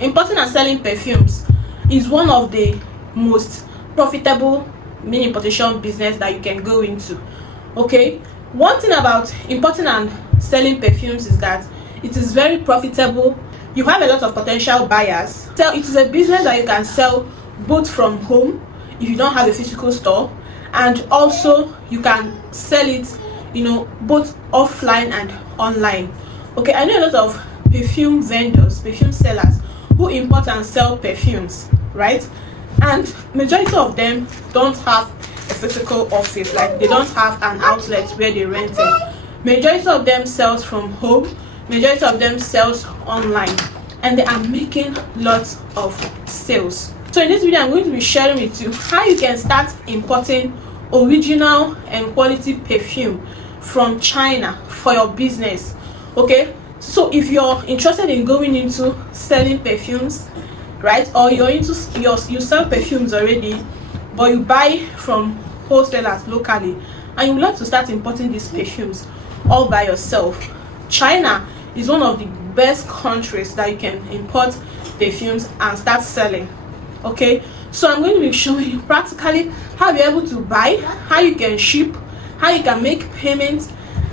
importing and selling perfumes is one of the most profitable mini importation business that you can go into. Okay, one thing about importing and selling perfumes is that it is very profitable. You have a lot of potential buyers. So it is a business that you can sell both from home if you don't have a physical store, and also you can sell it, both offline and online. Okay, I know a lot of perfume vendors, perfume sellers who import and sell perfumes, right? And majority of them don't have a physical office, like they don't have an outlet where they rent it. Majority of them sells from home, majority of them sells online, and they are making lots of sales. So in this video, I'm going to be sharing with you how you can start importing original and quality perfume from China for your business. Okay, so if you're interested in going into selling perfumes, right, or you sell perfumes already, but you buy from wholesalers locally and you would like to start importing these perfumes all by yourself, China is one of the best countries that you can import perfumes and start selling. Okay, so I'm going to be showing you practically how you're able to buy, how you can ship, how you can make payments,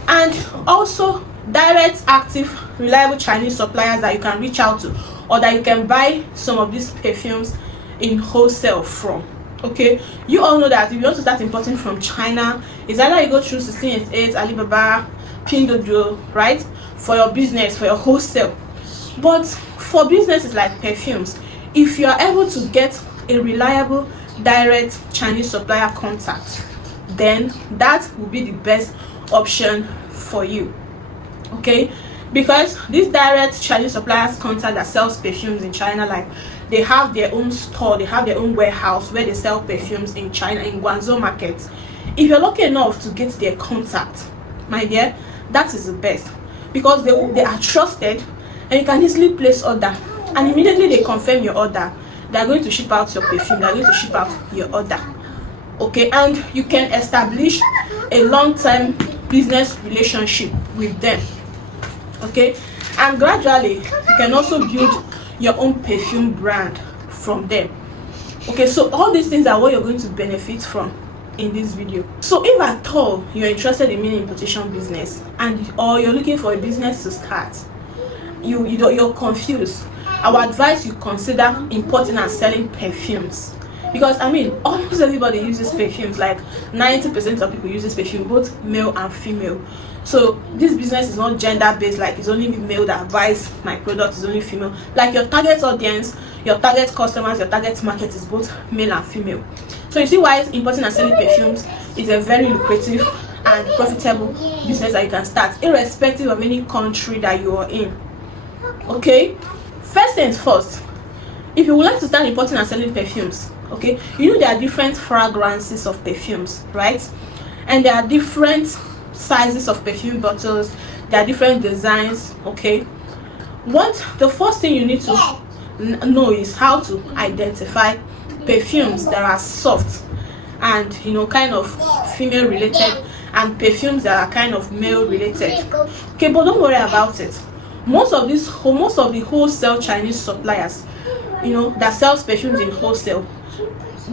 and also direct, active, reliable Chinese suppliers that you can reach out to, or that you can buy some of these perfumes in wholesale from. Okay, you all know that if you want to start importing from China, it's either you go through 1688, Alibaba, Pinduoduo, right, for your business, for your wholesale. But for businesses like perfumes, if you are able to get a reliable direct Chinese supplier contact, then that will be the best option for you. Okay, because these direct Chinese suppliers contact that sells perfumes in China, like they have their own store, they have their own warehouse where they sell perfumes in China, in Guangzhou market. If you're lucky enough to get their contact, my dear, that is the best, because they are trusted and you can easily place order, and immediately they confirm your order, they are going to ship out your perfume, they are going to ship out your order. Okay, and you can establish a long-term business relationship with them. Okay, and gradually you can also build your own perfume brand from them. Okay, so all these things are what you're going to benefit from in this video. So if at all you're interested in mini importation business, or you're looking for a business to start, you're confused, I would advise you consider importing and selling perfumes, because I mean almost everybody uses perfumes. Like 90% of people uses perfume, both male and female. So this business is not gender based, like it's only male that buys my product, is only female. Like your target audience, your target customers, your target market is both male and female. So you see why importing and selling perfumes is a very lucrative and profitable business that you can start, irrespective of any country that you are in. Okay, first things first, if you would like to start importing and selling perfumes, okay, you know there are different fragrances of perfumes, right? And there are different sizes of perfume bottles, there are different designs. Okay, the first thing you need to know is how to identify perfumes that are soft and kind of female related, and perfumes that are kind of male related. Okay, but don't worry about it. Most of the wholesale Chinese suppliers, that sells perfumes in wholesale,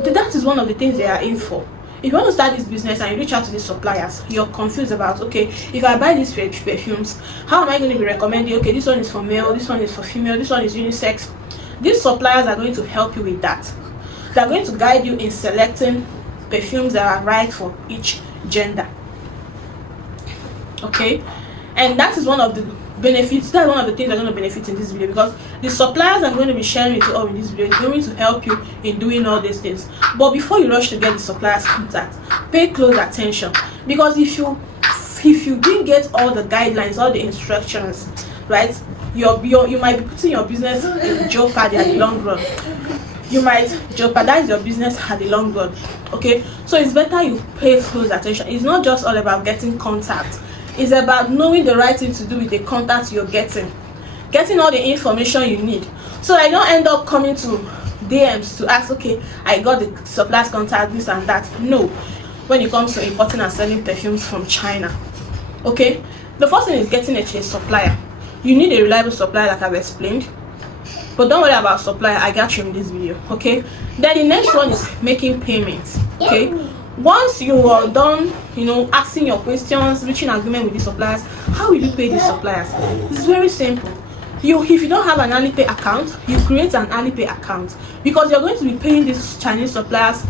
that is one of the things they are in for. If you want to start this business and you reach out to the suppliers, you're confused about, okay, if I buy these perfumes, how am I going to be recommending, okay, this one is for male, this one is for female, this one is unisex? These suppliers are going to help you with that. They're going to guide you in selecting perfumes that are right for each gender. Okay, and that is one of the benefits, that's one of the things I'm going to benefit in this video, because the suppliers I'm going to be sharing with you all in this video is going to help you in doing all these things. But before you rush to get the suppliers contact, pay close attention, because if you didn't get all the guidelines, all the instructions, right, you might be putting your business in jeopardy at the long run. You might jeopardize your business at the long run. Okay, so it's better you pay close attention. It's not just all about getting contact, it's about knowing the right thing to do with the contact you're getting all the information you need, so I don't end up coming to DMs to ask, okay, I got the supplier's contact, this and that. No, when it comes to importing and selling perfumes from China, okay, the first thing is getting a supplier. You need a reliable supplier, like I've explained. but don't worry about Supplier. I got you in this video. Okay, then the next one is making payments. Okay, once you are done, asking your questions, reaching agreement with the suppliers, how will you pay the suppliers? It's very simple. If you don't have an Alipay account, you create an Alipay account, because you're going to be paying these Chinese suppliers,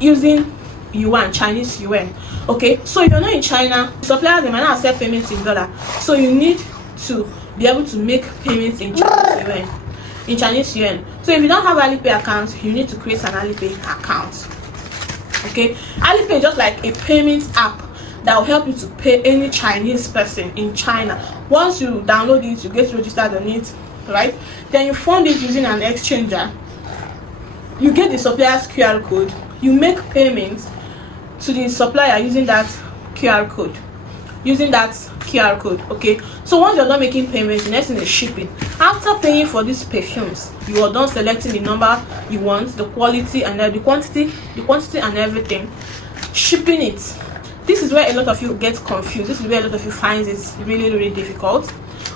using yuan, Chinese yuan. Okay, so if you're not in China, suppliers, they might not accept payments in dollar, so you need to be able to make payments in Chinese yuan. So if you don't have Alipay account, you need to create an Alipay account. Okay, Alipay is just like a payment app that will help you to pay any Chinese person in China. Once you download it, you get registered on it, right? Then you fund it using an exchanger. You get the supplier's QR code. You make payments to the supplier using that QR code. Okay, so once you're done making payments, the next thing is shipping. After paying for these perfumes, you are done selecting the number you want, the quality and the quantity and everything. Shipping it. This is where a lot of you get confused. This is where a lot of you find it's really, really difficult.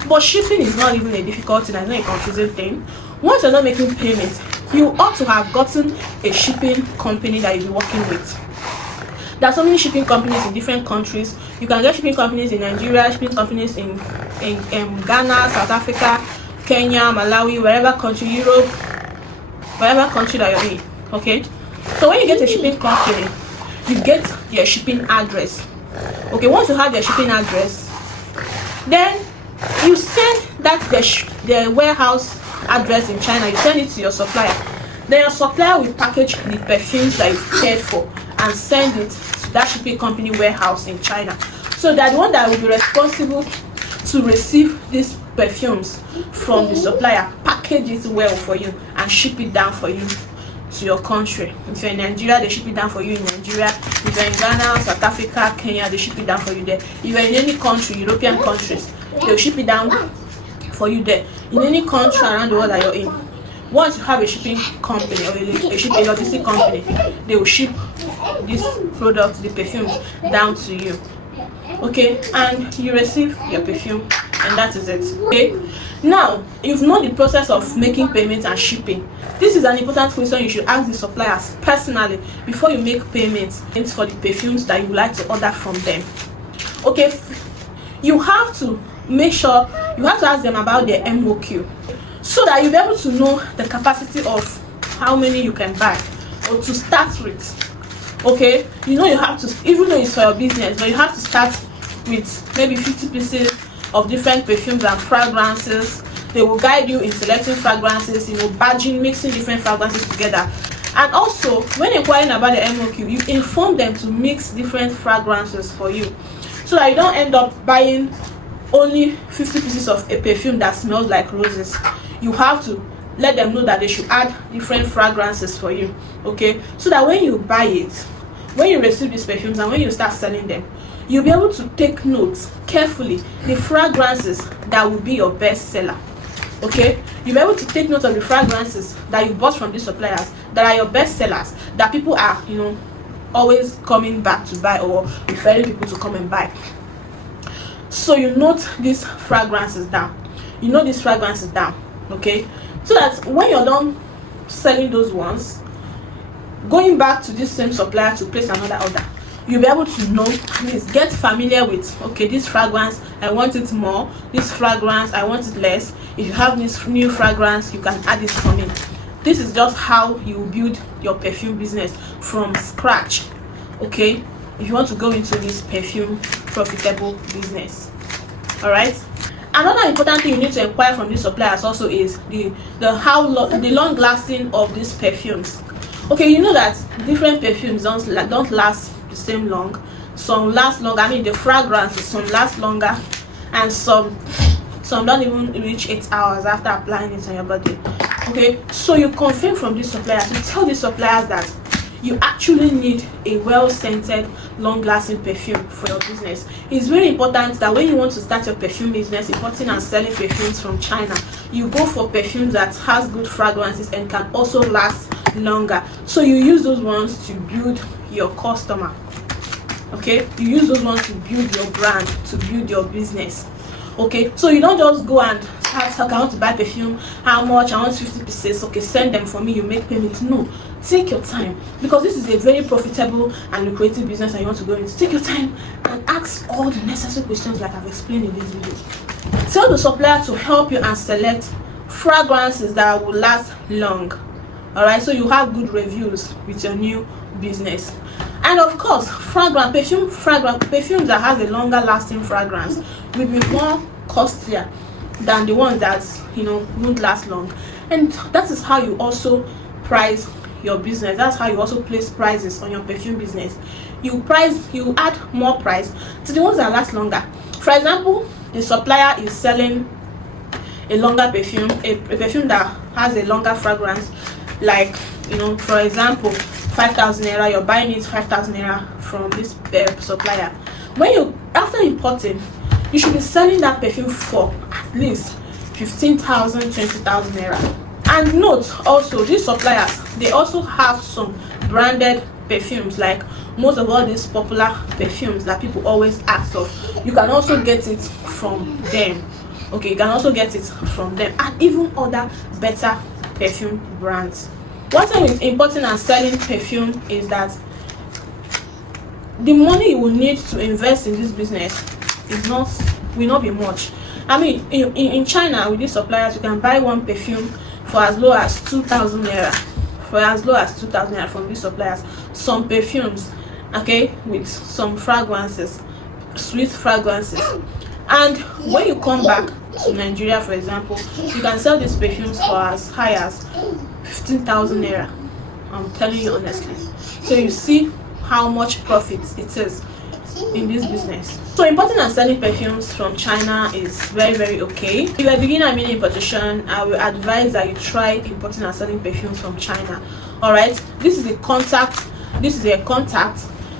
But shipping is not even a difficult thing. It's not a confusing thing. Once you're done making payments, you ought to have gotten a shipping company that you'll be working with. There are so many shipping companies in different countries. You can get shipping companies in Nigeria, shipping companies in Ghana, South Africa, Kenya, Malawi, wherever country, Europe, wherever country that you're in. Okay, so when you get a shipping company, you get their shipping address. Okay, once you have their shipping address, then you send their warehouse address in China. You send it to your supplier. Then your supplier will package the perfumes that you've paid for and send it to that shipping company warehouse in China. So that the one that will be responsible to receive these perfumes from the supplier, package it well for you and ship it down for you to your country. If you're in Nigeria, they ship it down for you in Nigeria. If you're in Ghana, South Africa, Kenya, they ship it down for you there. If you're in any country, European countries, they'll ship it down for you there. In any country around the world that you're in, once you have a shipping company or a logistic company, they will ship this product, the perfume, down to you. Okay, and you receive your perfume, and that is it. Okay, now you've known the process of making payments and shipping. This is an important question you should ask the suppliers personally before you make payments for the perfumes that you would like to order from them. Okay, you have to make sure you have to ask them about their MOQ, so that you'll be able to know the capacity of how many you can buy or to start with. Okay, you have to, even though it's for your business, but you have to start with maybe 50 pieces of different perfumes and fragrances. They will guide you in selecting fragrances, badging, mixing different fragrances together. And also, when inquiring about the MOQ, you inform them to mix different fragrances for you, so that you don't end up buying only 50 pieces of a perfume that smells like roses. You have to let them know that they should add different fragrances for you. Okay, so that when you buy it, when you receive these perfumes and when you start selling them, you'll be able to take notes carefully the fragrances that will be your best seller. Okay, you'll be able to take note of the fragrances that you bought from these suppliers that are your best sellers, that people are always coming back to buy or referring people to come and buy. So you note these fragrances down. Okay, so that when you're done selling those ones, going back to this same supplier to place another order, you'll be able to know, please get familiar with, okay, this fragrance I want it more, this fragrance I want it less. If you have this new fragrance, you can add it for me. This is just how you build your perfume business from scratch. Okay, if you want to go into this perfume profitable business. All right, another important thing you need to inquire from these suppliers also is the long lasting of these perfumes. Okay, you know that different perfumes don't last the same long. Some last longer. I mean, the fragrances, some last longer, and some don't even reach 8 hours after applying it on your body. Okay, so you confirm from these suppliers, you tell these suppliers that you actually need a well-scented, long-lasting perfume for your business. It's very important that when you want to start your perfume business, importing and selling perfumes from China, you go for perfumes that has good fragrances and can also last longer. So you use those ones to build your customer. Okay, you use those ones to build your brand, to build your business. Okay, so you don't just go and ask, okay, I want to buy perfume, how much? I want 50 pieces. Okay, send them for me, you make payment. No, take your time, because this is a very profitable and lucrative business that you want to go into. Take your time and ask all the necessary questions like I've explained in this video. Tell the supplier to help you and select fragrances that will last long. All right, so you have good reviews with your new business. And of course, perfumes that has a longer lasting fragrance will be more costlier than the ones that won't last long. And that is how you also price your business. That's how you also place prices on your perfume business. You add more price to the ones that last longer. For example, the supplier is selling a longer perfume, a perfume that has a longer fragrance, like for example 5,000 naira. You're buying it 5,000 naira from this supplier. When you, after importing, you should be selling that perfume for at least 15,000, 20,000 naira. And note also, these suppliers, they also have some branded perfumes, like most of all these popular perfumes that people always ask of. You can also get it from them. Okay, you can also get it from them, and even other better perfume brands. One thing with importing and selling perfume is that the money you will need to invest in this business will not be much. I mean, in China, with these suppliers, you can buy one perfume for as low as 2,000 naira. For as low as 2,000 naira from these suppliers. Some perfumes, okay, with some fragrances, sweet fragrances. And when you come back to Nigeria, for example, you can sell these perfumes for as high as 15,000 naira. I'm telling you honestly. So you see how much profit it is in this business. So importing and selling perfumes from China is very, very okay. If you're a beginner in importation, I will advise that you try importing and selling perfumes from China. All right, this is a contact.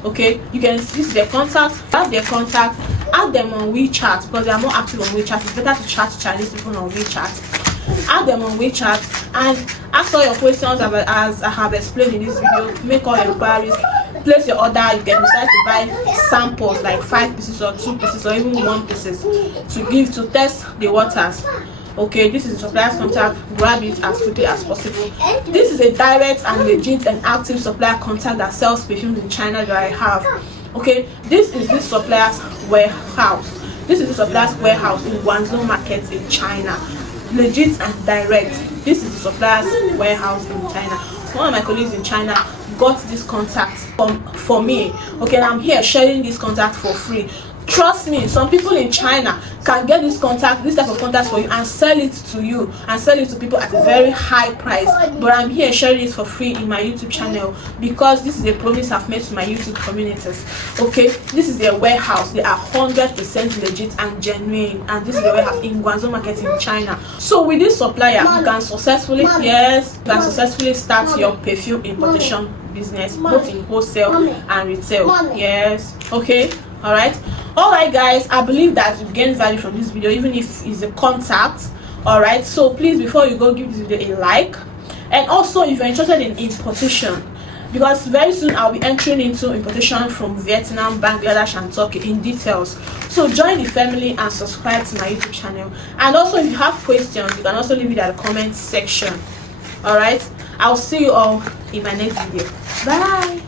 Okay, this is their contact. Have their contact. Add them on WeChat, because they are more active on WeChat. It's better to chat to Chinese people on WeChat. Add them on WeChat and ask all your questions as I have explained in this video. Make all your inquiries. Place your order. You can decide to buy samples like 5 pieces or 2 pieces or even 1 pieces to test the waters. Okay, this is the supplier's contact. Grab it as quickly as possible. This is a direct and legit and active supplier contact that sells perfumes in China that I have. Okay, this is this supplier's warehouse. This is the supplier's warehouse in Guangzhou market in China. Legit and direct. This is the supplier's warehouse in China. One of my colleagues in China got this contact for me. Okay, and I'm here sharing this contact for free. Trust me, some people in China can get this type of contact for you and sell it to you and sell it to people at a very high price. But I'm here sharing it for free in my YouTube channel because this is a promise I've made to my YouTube communities. Okay, this is their warehouse. They are 100% legit and genuine, and this is the warehouse in Guangzhou market in China. So with this supplier, you can successfully start your perfume importation business, both in wholesale and retail. Yes. Okay. Alright guys, I believe that you gained value from this video, even if it's a contact. Alright, so please, before you go, give this video a like. And also, if you're interested in importation, because very soon I'll be entering into importation from Vietnam, Bangladesh and Turkey in details. So join the family and subscribe to my YouTube channel. And also, if you have questions, you can also leave it at the comment section. Alright, I'll see you all in my next video. Bye.